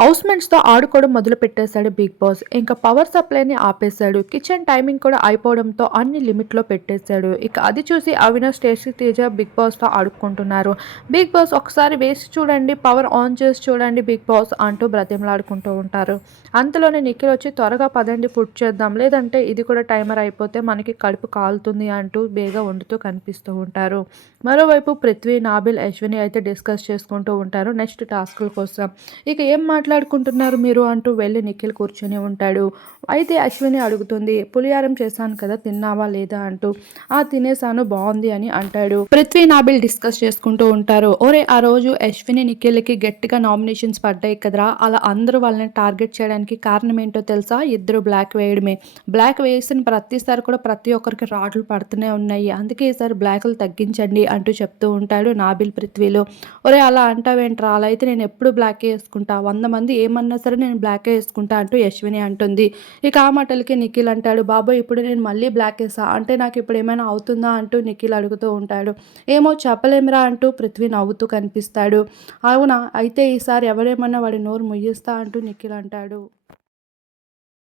హౌస్మెంట్స్తో ఆడుకోవడం మొదలు పెట్టేశాడు బిగ్ బాస్. ఇంకా పవర్ సప్లైని ఆపేశాడు. కిచెన్ టైమింగ్ కూడా అయిపోవడంతో అన్ని లిమిట్లో పెట్టేశాడు. ఇక అది చూసి అవినాష్ స్టేషి తేజ బిగ్ బాస్తో ఆడుకుంటున్నారు. బిగ్ బాస్ ఒకసారి వేసి చూడండి పవర్ ఆన్ చేసి చూడండి బిగ్ బాస్ అంటూ బ్రతిమలాడుకుంటూ ఉంటారు. అంతలోనే నిఖిల్ వచ్చి త్వరగా పదండి ఫుడ్ చేద్దాం. లేదంటే ఇది కూడా టైమర్ అయిపోతే మనకి కడుపు కాలుతుంది అంటూ బేగా వండుతూ కనిపిస్తూ ఉంటారు. మరోవైపు పృథ్వీ నాబిల్ అశ్విని అయితే డిస్కస్ చేసుకుంటూ ఉంటారు నెక్స్ట్ టాస్క్ల కోసం. ఇక ఏం మాట్లాడుకుంటున్నారు మీరు అంటూ వెళ్ళి నిఖిల్ కూర్చొని ఉంటాడు. అయితే అశ్విని అడుగుతుంది పులిహారం చేశాను కదా తిన్నావా లేదా? అంటూ. ఆ తినేసాను బాగుంది అని అంటాడు. పృథ్వీ నాబిల్ డిస్కస్ చేసుకుంటూ ఉంటారు. ఒరే ఆ రోజు అశ్విని నిఖిల్కి గట్టిగా నామినేషన్స్ పడ్డాయి కదరా. అలా అందరూ వాళ్ళని టార్గెట్ చేయడానికి కారణం ఏంటో తెలుసా? ఇద్దరు బ్లాక్ వేయడమే. బ్లాక్ వేసిన ప్రతిసారి కూడా ప్రతి ఒక్కరికి రాడ్లు పడుతూనే ఉన్నాయి. అందుకే ఈసారి బ్లాక్లు తగ్గించండి అంటూ చెప్తూ ఉంటాడు నాబిల్ పృథ్వీలో. ఒరే అలా అంటావేంట్రా? అలా అయితే నేను ఎప్పుడు బ్లాక్ వేసుకుంటా? వంద మంది ఏమన్నా సరే నేను బ్లాక్ వేసుకుంటా అంటూ యశ్విని అంటుంది. ఇక ఆ మాటలకి నిఖిల్ అంటాడు బాబో ఇప్పుడు నేను మళ్ళీ బ్లాక్ వేసా అంటే నాకు ఇప్పుడు ఏమైనా అవుతుందా? అంటూ నిఖిల్ అడుగుతూ ఉంటాడు. ఏమో చెప్పలేమిరా అంటూ పృథ్వీ నవ్వుతూ కనిపిస్తాడు. అవునా? అయితే ఈసారి ఎవరేమన్నా వాడి నోరు ముయ్యిస్తా అంటూ నిఖిల్ అంటాడు.